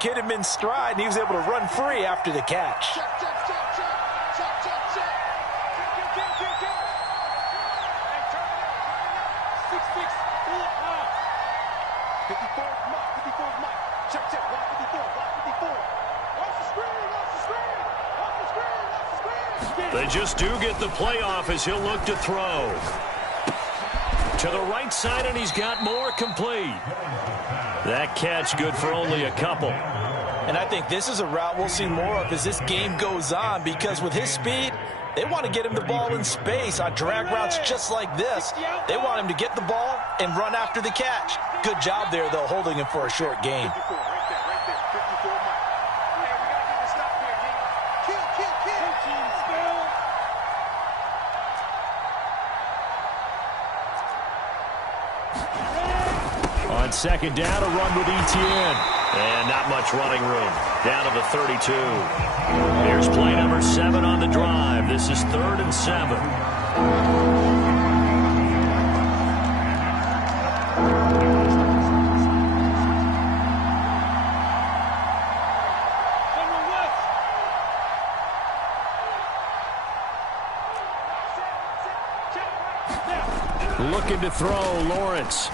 quarterback hit him in stride, and he was able to run free after the catch. They just do get the playoff as he'll look to throw. To the right side, and he's got more complete. That catch good for only a couple. And I think this is a route we'll see more of as this game goes on, because with his speed, they want to get him the ball in space on drag routes just like this. They want him to get the ball and run after the catch. Good job there, though, holding him for a short gain. On second down, a run with Etienne. And not much running room. Down to the 32. Here's play number 7 on the drive. This is 3rd and 7. Looking to throw, Lawrence.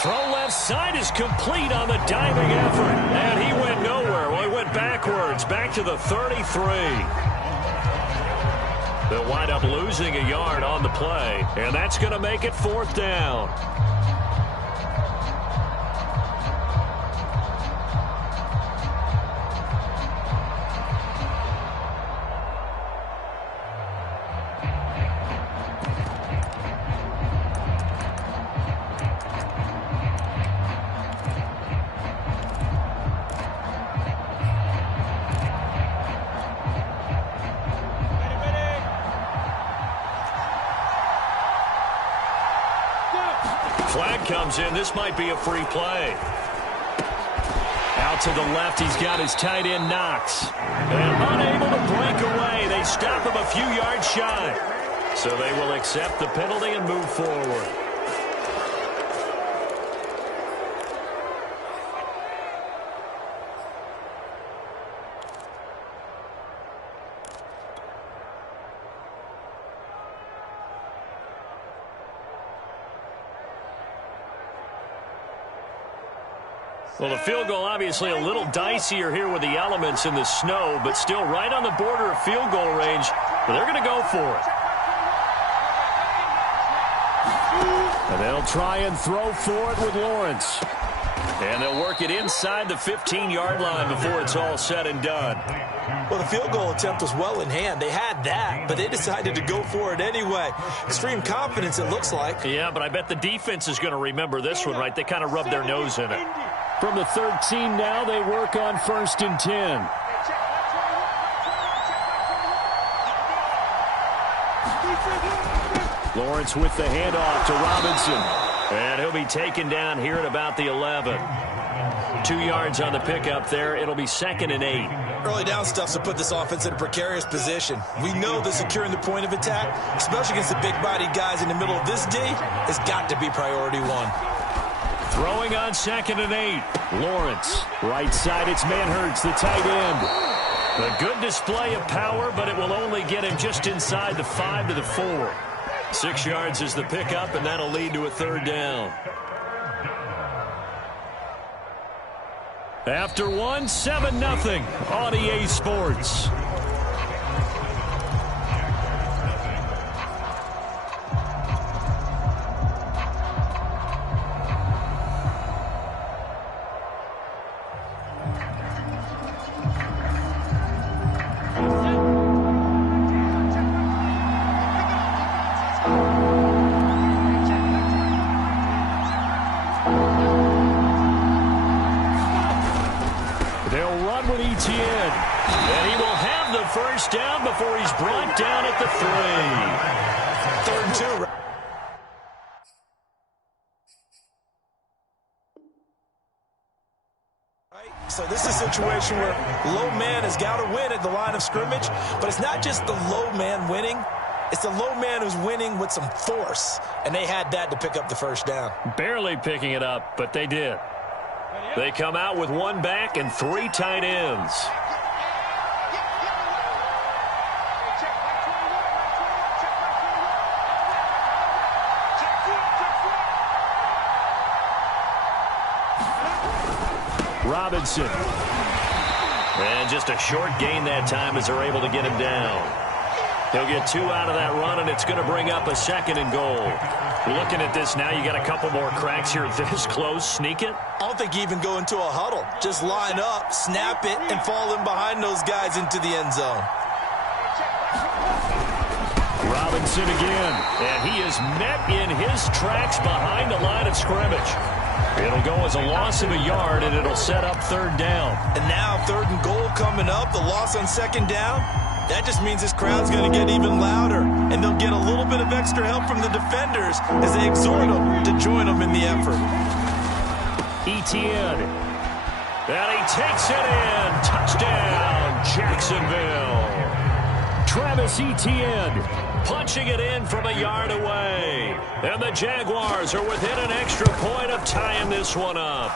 Throw left side is complete on the diving effort. And he went nowhere. Well, he went backwards, back to the 33. They'll wind up losing a yard on the play, and that's going to make it 4th down. Flag comes in. This might be a free play. Out to the left, he's got his tight end, Knox. And unable to break away. They stop him a few yards shy. So they will accept the penalty and move forward. Well, the field goal obviously a little dicier here with the elements in the snow, but still right on the border of field goal range. But they're going to go for it. And they'll try and throw for it with Lawrence. And they'll work it inside the 15-yard line before it's all said and done. Well, the field goal attempt was well in hand. They had that, but they decided to go for it anyway. Extreme confidence, it looks like. Yeah, but I bet the defense is going to remember this one, right? They kind of rubbed their nose in it. From the 13 now, they work on 1st and 10. Lawrence with the handoff to Robinson. And he'll be taken down here at about the 11. 2 yards on the pickup there. It'll be 2nd and 8. Early down stuff to put this offense in a precarious position. We know that securing the point of attack, especially against the big-bodied guys in the middle of this D, has got to be priority 1. Throwing on 2nd and 8. Lawrence. Right side, it's Manhertz, the tight end. A good display of power, but it will only get him just inside the 5 to the 4. 6 yards is the pickup, and that'll lead to a 3rd down. After 1, 7-0 on EA Sports. Down before he's brought down at the 3. 3rd and 2. Right? So this is a situation where low man has got to win at the line of scrimmage, but it's not just the low man winning. It's the low man who's winning with some force, and they had that to pick up the 1st down. Barely picking it up, but they did. They come out with one back and 3 tight ends. Robinson. And just a short gain that time as they're able to get him down. He'll get 2 out of that run, and it's going to bring up a 2nd and goal. Looking at this now, you got a couple more cracks here this close. Sneak it? I don't think you even go into a huddle. Just line up, snap it, and fall in behind those guys into the end zone. Robinson again, and he is met in his tracks behind the line of scrimmage. It'll go as a loss of a yard, and it'll set up 3rd down. And now 3rd and goal coming up, the loss on 2nd down. That just means this crowd's going to get even louder, and they'll get a little bit of extra help from the defenders as they exhort them to join them in the effort. Etienne. And he takes it in. Touchdown, Jacksonville. Travis Etienne punching it in from a yard away. And the Jaguars are within an extra point of tying this one up.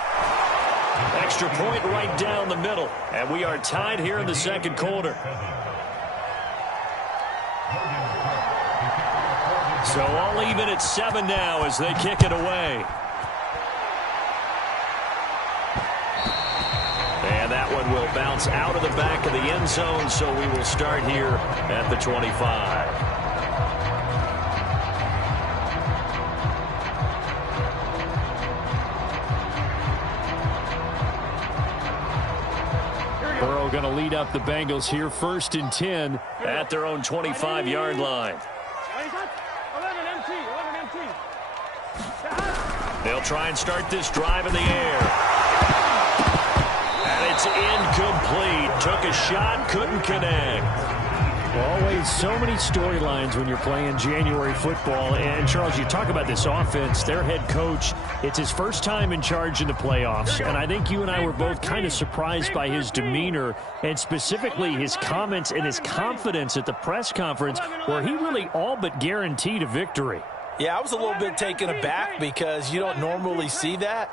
Extra point right down the middle. And we are tied here in the 2nd quarter. So all even at 7 now as they kick it away. And that one will bounce out of the back of the end zone, so we will start here at the 25. Burrow going to lead up the Bengals here, 1st and 10 at their own 25-yard line. They'll try and start this drive in the air. And it's incomplete. Took a shot, couldn't connect. Always so many storylines when you're playing January football. And, Charles, you talk about this offense, their head coach, it's his first time in charge in the playoffs. And I think you and I were both kind of surprised by his demeanor and specifically his comments and his confidence at the press conference where he really all but guaranteed a victory. Yeah, I was a little bit taken aback because you don't normally see that.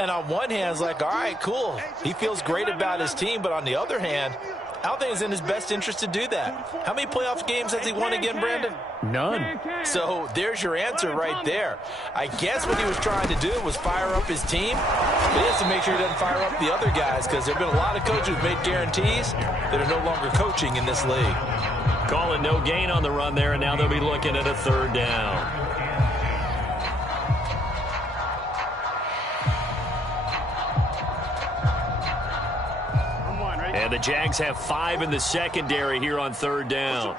And on one hand, it's like, all right, cool. He feels great about his team. But on the other hand, I don't think it's in his best interest to do that. How many playoff games has he won again, Brandon? None. So there's your answer right there. I guess what he was trying to do was fire up his team. But he has to make sure he doesn't fire up the other guys because there have been a lot of coaches who've made guarantees that are no longer coaching in this league. Calling no gain on the run there, and now they'll be looking at a 3rd down. And the Jags have 5 in the secondary here on 3rd down.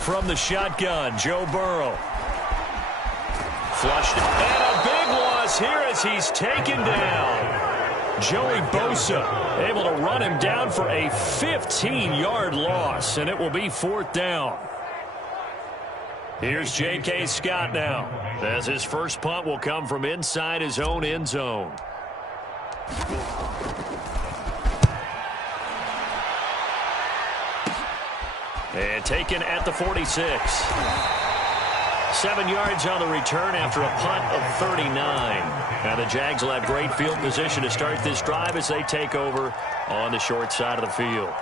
From the shotgun, Joe Burrow. Flushed. And a big loss here as he's taken down. Joey Bosa able to run him down for a 15-yard loss, and it will be 4th down. Here's J.K. Scott now, as his first punt will come from inside his own end zone. And taken at the 46. 7 yards on the return after a punt of 39. Now the Jags will have great field position to start this drive as they take over on the short side of the field.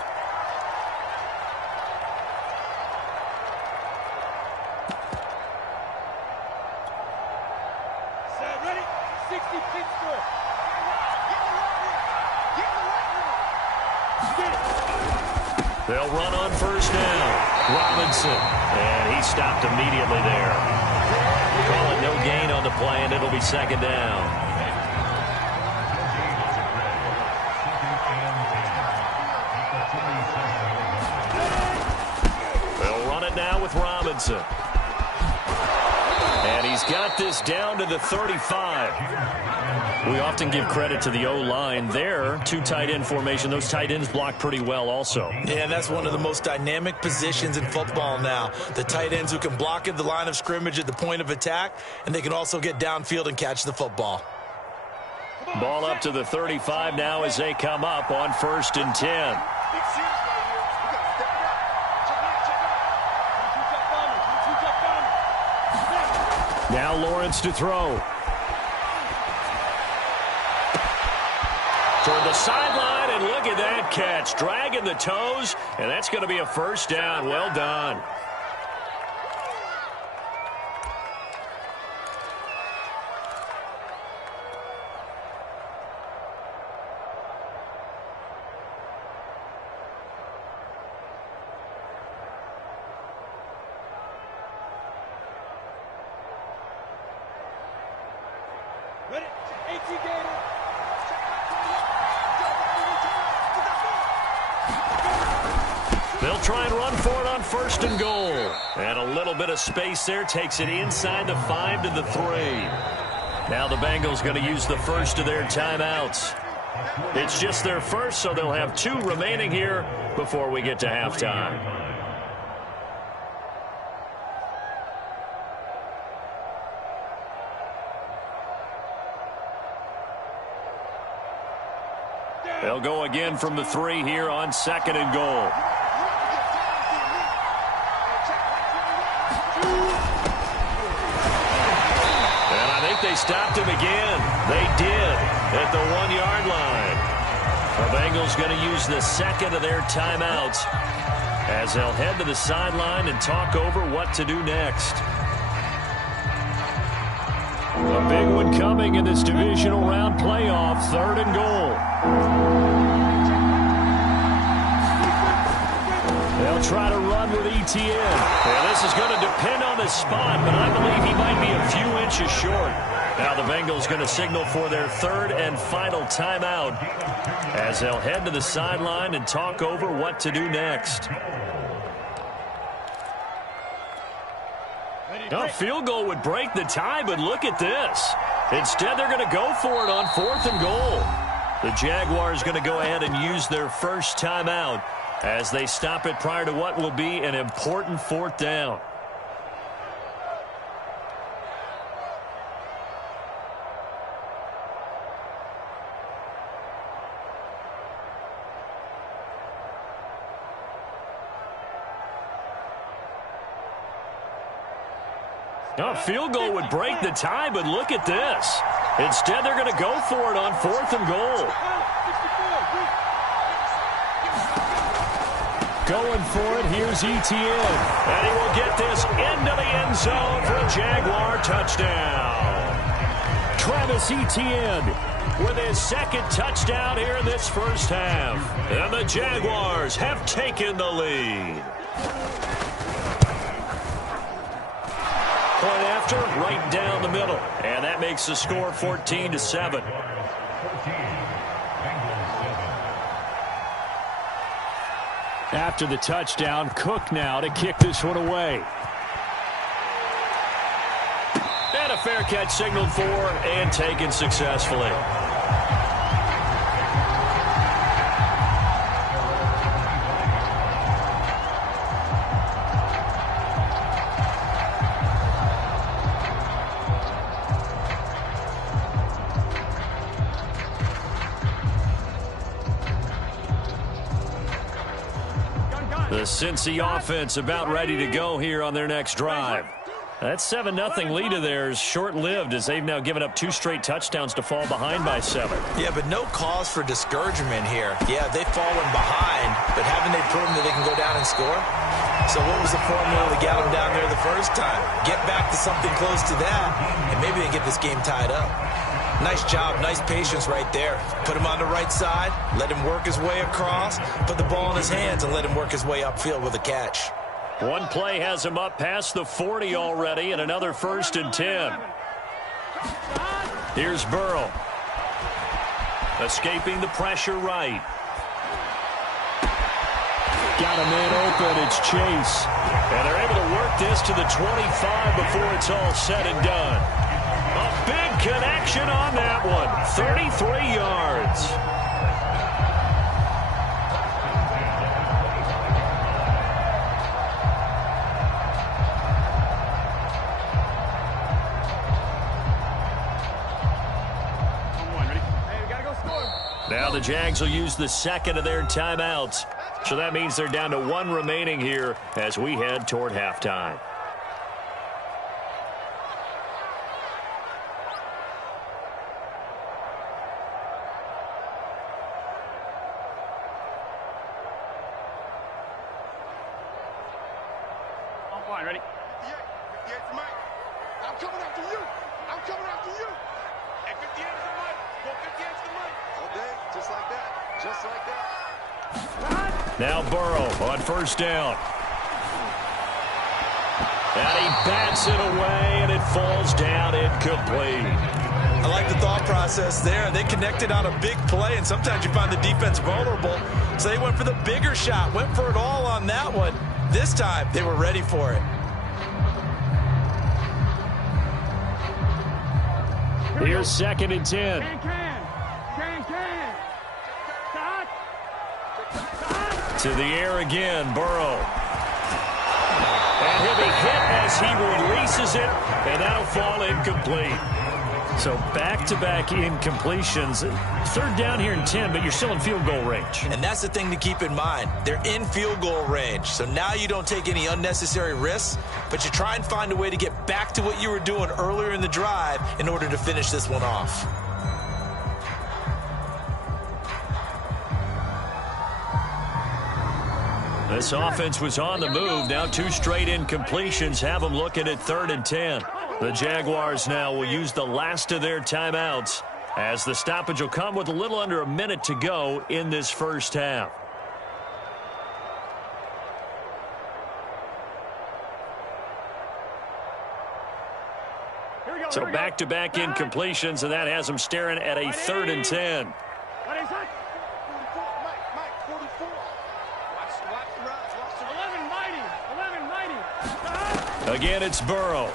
They'll run on 1st down. Robinson. And he stopped immediately there. Call it no gain on the play, and it'll be 2nd down. They'll run it now with Robinson. And he's got this down to the 35. We often give credit to the O-line there. 2 tight end formation. Those tight ends block pretty well also. Yeah, that's one of the most dynamic positions in football now. The tight ends who can block at the line of scrimmage at the point of attack, and they can also get downfield and catch the football. Ball up to the 35 now as they come up on 1st and 10. Now Lawrence to throw. Toward the sideline, and look at that catch. Dragging the toes, and that's going to be a first down. Well done. They'll try and run for it on 1st and goal. And a little bit of space there takes it inside the 5 to the 3. Now the Bengals going to use the first of their timeouts. It's just their first, so they'll have 2 remaining here before we get to halftime. They'll go again from the 3 here on 2nd and goal. They stopped him again. They did at the 1-yard line. The Bengals going to use the 2nd of their timeouts as they'll head to the sideline and talk over what to do next. A big one coming in this divisional round playoff, 3rd and goal. They'll try to run with Etienne. And this is going to depend on the spot, but I believe he might be a few inches short. Now the Bengals going to signal for their 3rd and final timeout as they'll head to the sideline and talk over what to do next. A field goal would break the tie, but look at this. Instead, they're going to go for it on 4th and goal. The Jaguars going to go ahead and use their first timeout as they stop it prior to what will be an important 4th down. A field goal would break the tie, but look at this. Instead, they're going to go for it on 4th and goal. Going for it, here's Etienne. And he will get this into the end zone for a Jaguar touchdown. Travis Etienne with his 2nd touchdown here in this first half. And the Jaguars have taken the lead. Point after, right down the middle. And that makes the score 14-7. After the touchdown, Cook now to kick this one away. And a fair catch signaled for and taken successfully. The Cincy offense about ready to go here on their next drive. That 7-0 lead of theirs short-lived as they've now given up 2 straight touchdowns to fall behind by 7. Yeah, but no cause for discouragement here. Yeah, they've fallen behind, but haven't they proven that they can go down and score? So what was the formula to get them down there the first time? Get back to something close to that, and maybe they get this game tied up. Nice job, nice patience right there. Put him on the right side, let him work his way across, put the ball in his hands, and let him work his way upfield with a catch. One play has him up past the 40 already, and another 1st and 10. Here's Burrow. Escaping the pressure right. Got a man open, it's Chase. And they're able to work this to the 25 before it's all said and done. A big connection on that one. 33 yards. Now the Jags will use the 2nd of their timeouts. So that means they're down to 1 remaining here as we head toward halftime. I'm coming after you. I'm coming after you. And 50 hands the mic. Go 50 hands the mic. Okay, just like that. Just like that. Now Burrow on first down. And he bats it away, and it falls down incomplete. I like the thought process there. They connected on a big play, and sometimes you find the defense vulnerable. So they went for the bigger shot, went for it all on that one. This time, they were ready for it. Here's 2nd and 10. To the air again, Burrow. And he'll be hit as he releases it, and that'll fall incomplete. So back-to-back incompletions. 3rd down here and 10, but you're still in field goal range. And that's the thing to keep in mind. They're in field goal range. So now you don't take any unnecessary risks, but you try and find a way to get back to what you were doing earlier in the drive in order to finish this one off. This offense was on the move. Now 2 straight incompletions have them looking at 3rd and 10. The Jaguars now will use the last of their timeouts as the stoppage will come with a little under a minute to go in this first half. So back-to-back incompletions, and that has them staring at a 3rd and 10. Again, it's Burrow.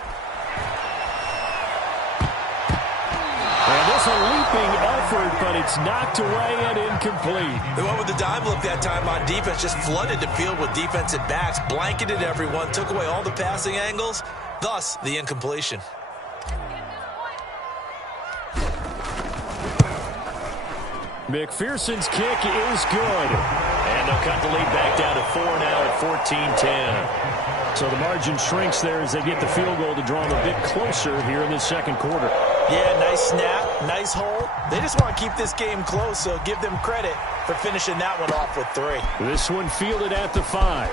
And this a leaping effort, but it's knocked away and incomplete. They went with the dime look that time on defense, just flooded the field with defensive backs, blanketed everyone, took away all the passing angles, thus the incompletion. McPherson's kick is good. And they'll cut the lead back down to 4 now at 14-10. So the margin shrinks there as they get the field goal to draw them a bit closer here in the second quarter. Yeah, nice snap, nice hold. They just want to keep this game close, so give them credit for finishing that one off with 3. This one fielded at the 5.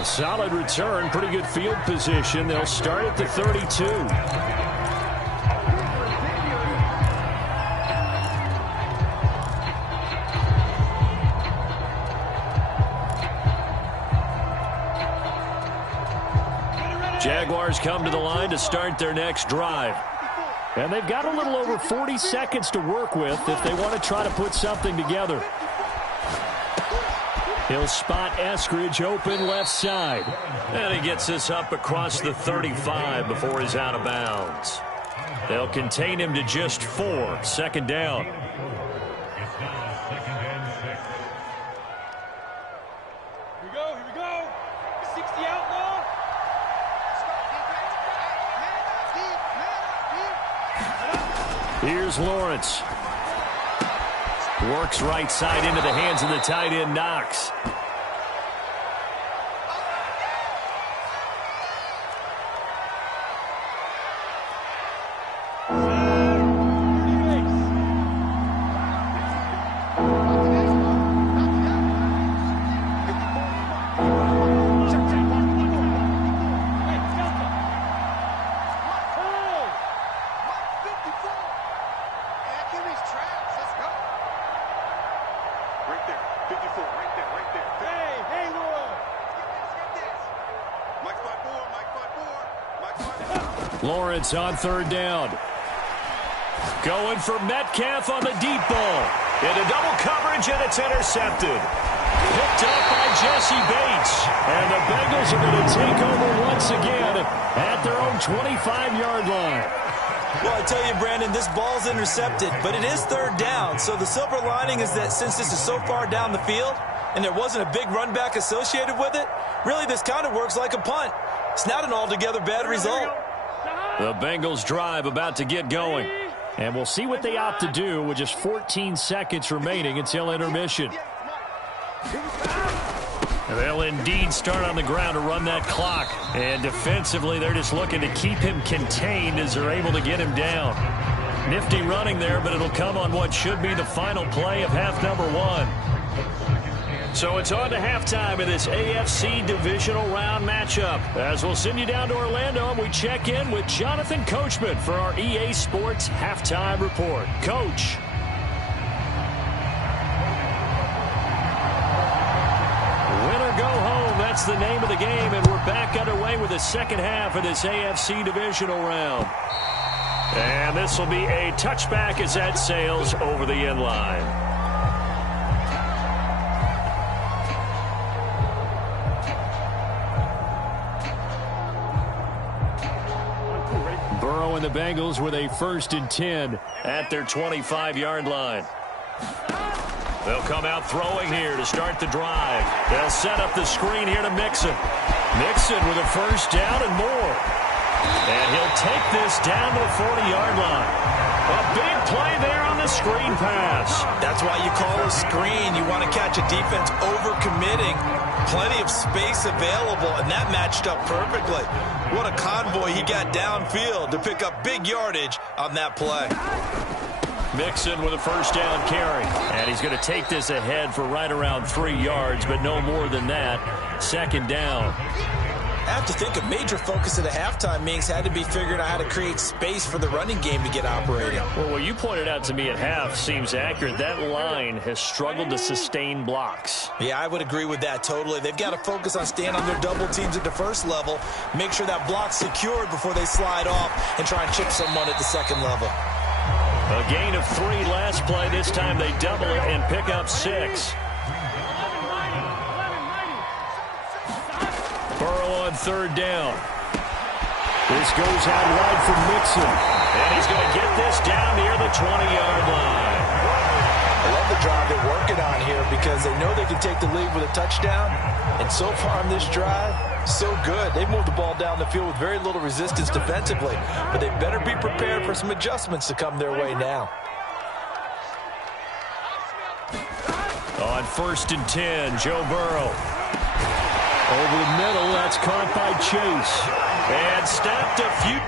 A solid return, pretty good field position. They'll start at the 32. Jaguars come to the line to start their next drive. And they've got a little over 40 seconds to work with if they want to try to put something together. He'll spot Eskridge open left side. And he gets this up across the 35 before he's out of bounds. They'll contain him to just 4. 2nd down. Here we go. 60 outlaw. Here's Lawrence. Works right side into the hands of the tight end, Knox. Lawrence on 3rd down. Going for Metcalf on the deep ball. Into double coverage, and it's intercepted. Picked up by Jesse Bates. And the Bengals are going to take over once again at their own 25-yard line. Well, I tell you, Brandon, this ball's intercepted, but it is 3rd down. So the silver lining is that since this is so far down the field and there wasn't a big run back associated with it, really this kind of works like a punt. It's not an altogether bad result. The Bengals drive about to get going. And we'll see what they opt to do with just 14 seconds remaining until intermission. They'll indeed start on the ground to run that clock. And defensively, they're just looking to keep him contained as they're able to get him down. Nifty running there, but it'll come on what should be the final play of half number 1. So it's on to halftime in this AFC divisional round matchup. As we'll send you down to Orlando, and we check in with Jonathan Coachman for our EA Sports Halftime Report. Coach. Win or go home, that's the name of the game, and we're back underway with the second half of this AFC divisional round. And this will be a touchback as that sails over the end line. Burrow and the Bengals with a 1st and 10 at their 25-yard line. They'll come out throwing here to start the drive. They'll set up the screen here to Mixon. Mixon with a 1st down and more. And he'll take this down to the 40-yard line. A big play there on the screen pass. That's why you call a screen. You want to catch a defense overcommitting. Plenty of space available, and that matched up perfectly. What a convoy he got downfield to pick up big yardage on that play. Mixon with a 1st down carry. And he's going to take this ahead for right around 3 yards, but no more than that. 2nd down. I have to think a major focus at the halftime meetings had to be figuring out how to create space for the running game to get operating. Well, what you pointed out to me at half seems accurate. That line has struggled to sustain blocks. Yeah, I would agree with that totally. They've got to focus on staying on their double teams at the first level, make sure that block's secured before they slide off and try and chip someone at the second level. A gain of 3 last play. This time they double it and pick up 6. Burrow on 3rd down. This goes out wide for Mixon. And he's going to get this down near the 20-yard line. I love the drive they're working on here because they know they can take the lead with a touchdown. And so far on this drive, so good. They've moved the ball down the field with very little resistance defensively. But they better be prepared for some adjustments to come their way now. On 1st and 10, Joe Burrow. Over the middle, that's caught by Chase. And stopped a few.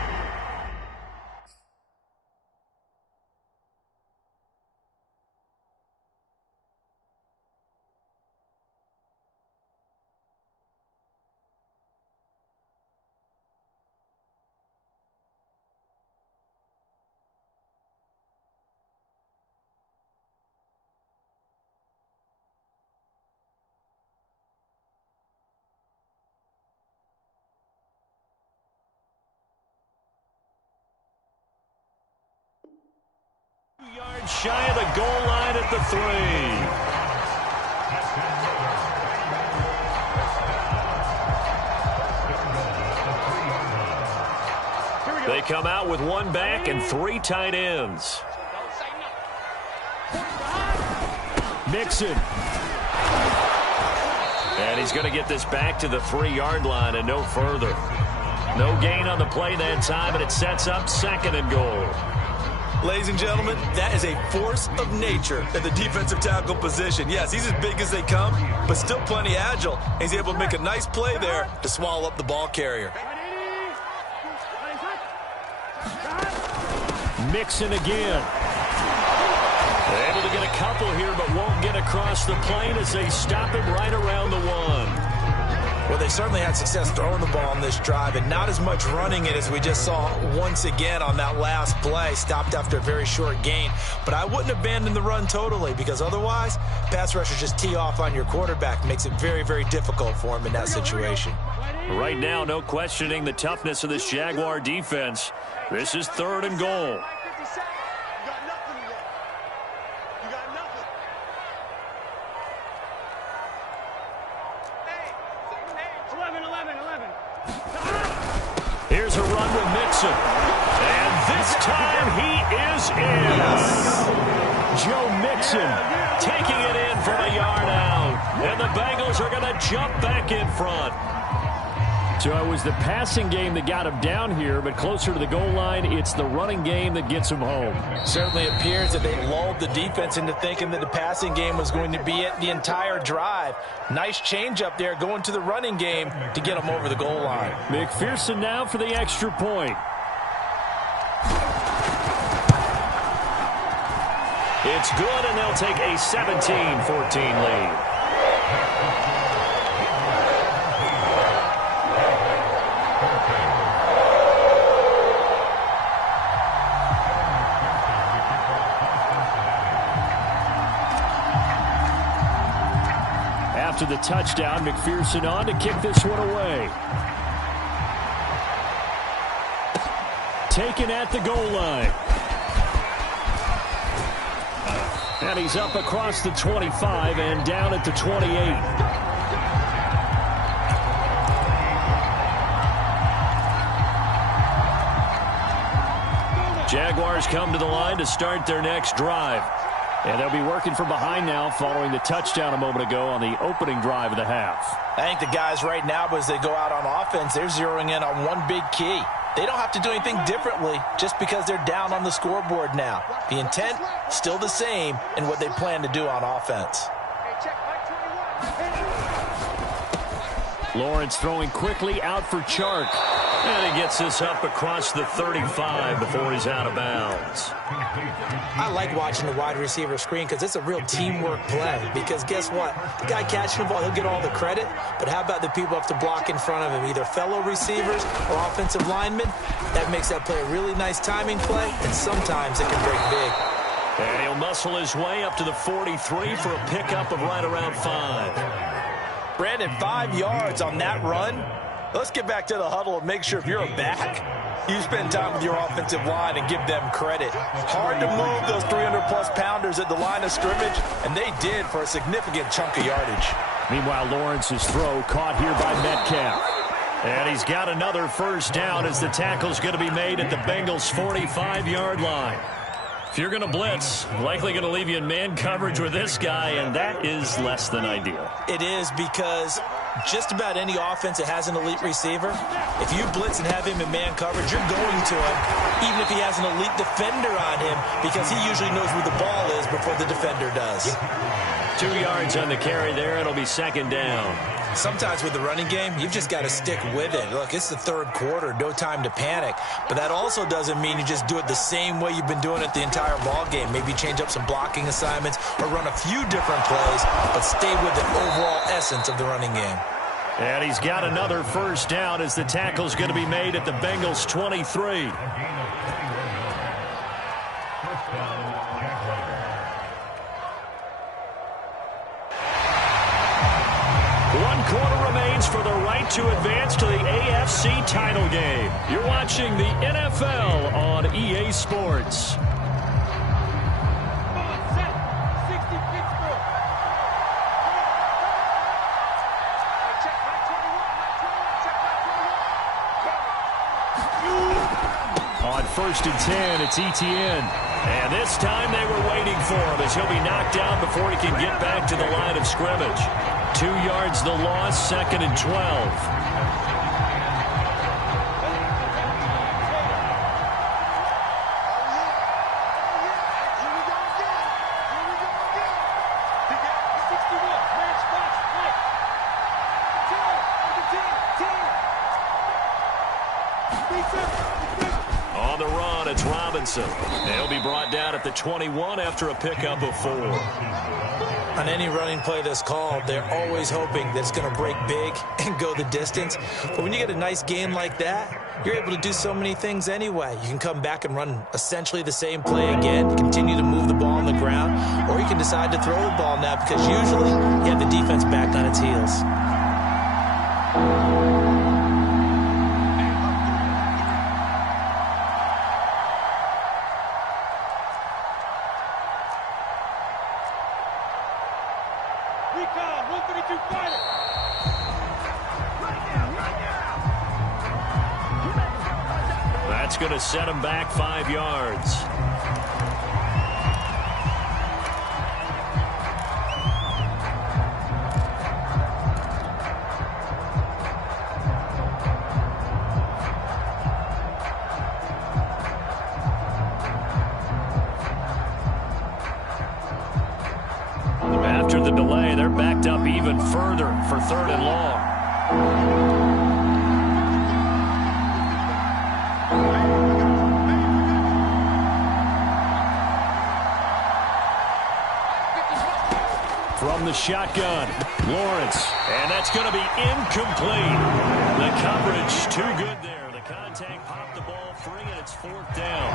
Yards shy of the goal line at the 3. They come out with 1 back and 3 tight ends. Mixon. And he's going to get this back to the 3-yard line and no further. No gain on the play that time, and it sets up 2nd and goal. Ladies and gentlemen, that is a force of nature at the defensive tackle position. Yes, he's as big as they come, but still plenty agile. He's able to make a nice play there to swallow up the ball carrier. Mixon again. They're able to get a couple here, but won't get across the plane as they stop him right around the 1. Well, they certainly had success throwing the ball on this drive and not as much running it as we just saw once again on that last play. Stopped after a very short gain. But I wouldn't abandon the run totally because otherwise, pass rushers just tee off on your quarterback. Makes it very, very difficult for him in that situation. Right now, no questioning the toughness of this Jaguar defense. This is 3rd and goal. Here's a run with Mixon. And this time he is in. Joe Mixon taking it in from a yard out. And the Bengals are going to jump back in front. So it was the passing game that got him down here, but closer to the goal line, it's the running game that gets him home. Certainly appears that they lulled the defense into thinking that the passing game was going to be it the entire drive. Nice change up there going to the running game to get them over the goal line. McPherson now for the extra point. It's good, and they'll take a 17-14 lead. after the touchdown. McPherson on to kick this one away. Taken at the goal line. And he's up across the 25 and down at the 28. Jaguars come to the line to start their next drive. And they'll be working from behind now following the touchdown a moment ago on the opening drive of the half. I think the guys right now, as they go out on offense, they're zeroing in on one big key. They don't have to do anything differently just because they're down on the scoreboard now. The intent, still the same in what they plan to do on offense. Lawrence throwing quickly out for Chark. And he gets this up across the 35 before he's out of bounds. I like watching the wide receiver screen because it's a real teamwork play. Because guess what? The guy catching the ball, he'll get all the credit. But how about the people up to block in front of him? Either fellow receivers or offensive linemen. That makes that play a really nice timing play. And sometimes it can break big. And he'll muscle his way up to the 43 for a pickup of right around 5. Brandon, 5 yards on that run. Let's get back to the huddle and make sure if you're a back, you spend time with your offensive line and give them credit. Hard to move those 300-plus pounders at the line of scrimmage, and they did for a significant chunk of yardage. Meanwhile, Lawrence's throw caught here by Metcalf. And he's got another first down as the tackle's going to be made at the Bengals' 45-yard line. If you're going to blitz, likely going to leave you in man coverage with this guy, and that is less than ideal. It is because just about any offense that has an elite receiver, if you blitz and have him in man coverage, you're going to him, even if he has an elite defender on him, because he usually knows where the ball is before the defender does. 2 yards on the carry there. It'll be second down. Sometimes with the running game, you've just got to stick with it. Look, it's the third quarter, no time to panic. But that also doesn't mean you just do it the same way you've been doing it the entire ball game. Maybe change up some blocking assignments or run a few different plays, but stay with the overall essence of the running game. And he's got another first down as the tackle's going to be made at the Bengals' 23. Quarter remains for the right to advance to the AFC title game. You're watching the NFL on EA Sports. On 1st and 10, it's Etienne. And this time they were waiting for him as he'll be knocked down before he can get back to the line of scrimmage. 2 yards the loss, 2nd and 12. On the run, it's Robinson. He'll be brought down at the 21 after a pickup of 4. On any running play that's called, they're always hoping that it's going to break big and go the distance. But when you get a nice gain like that, you're able to do so many things anyway. You can come back and run essentially the same play again, continue to move the ball on the ground, or you can decide to throw the ball now because usually you have the defense back on its heels. That's going to set him back 5 yards. After the delay, they're backed up even further for 3rd and long. From the shotgun, Lawrence, and that's going to be incomplete. The coverage too good there. The contact popped the ball free. And it's 4th down.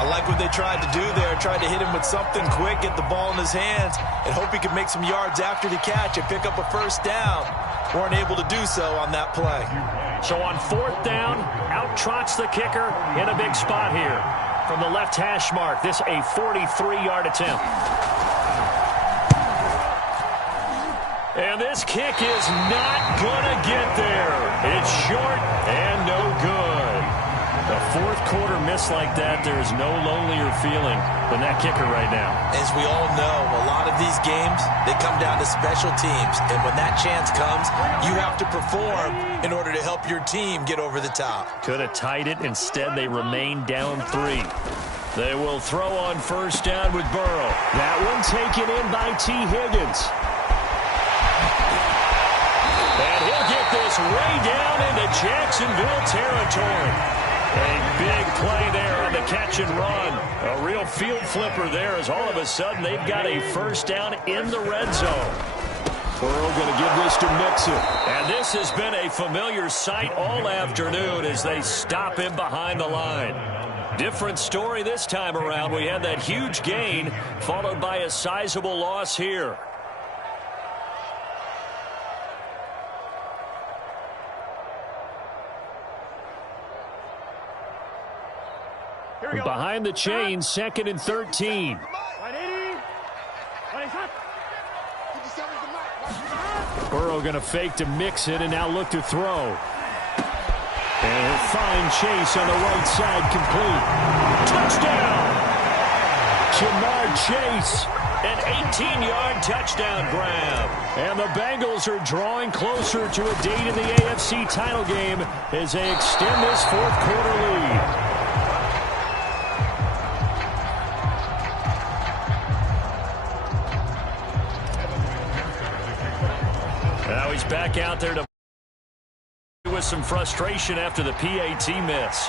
I like what they tried to do there. Tried to hit him with something quick, get the ball in his hands, and hope he could make some yards after the catch and pick up a first down. Weren't able to do so on that play. So on 4th down, out trots the kicker in a big spot here. From the left hash mark, this a 43-yard attempt. And this kick is not going to get there. It's short and no good. A fourth quarter miss like that, there is no lonelier feeling than that kicker right now. As we all know, a lot of these games, they come down to special teams. And when that chance comes, you have to perform in order to help your team get over the top. Could have tied it. Instead, they remain down 3. They will throw on first down with Burrow. That one taken in by T. Higgins. And he'll get this way down into Jacksonville territory. A big play there on the catch and run. A real field flipper there as all of a sudden they've got a first down in the red zone. Burrow going to give this to Mixon. And this has been a familiar sight all afternoon as they stop him behind the line. Different story this time around. We had that huge gain followed by a sizable loss here. Behind the chains, 2nd and 13. Burrow going to fake to Mixon and now look to throw. And he'll find Chase on the right side, complete. Touchdown! Jamar Chase, an 18-yard touchdown grab. And the Bengals are drawing closer to a date in the AFC title game as they extend this fourth quarter lead. Now he's back out there to with some frustration after the PAT miss.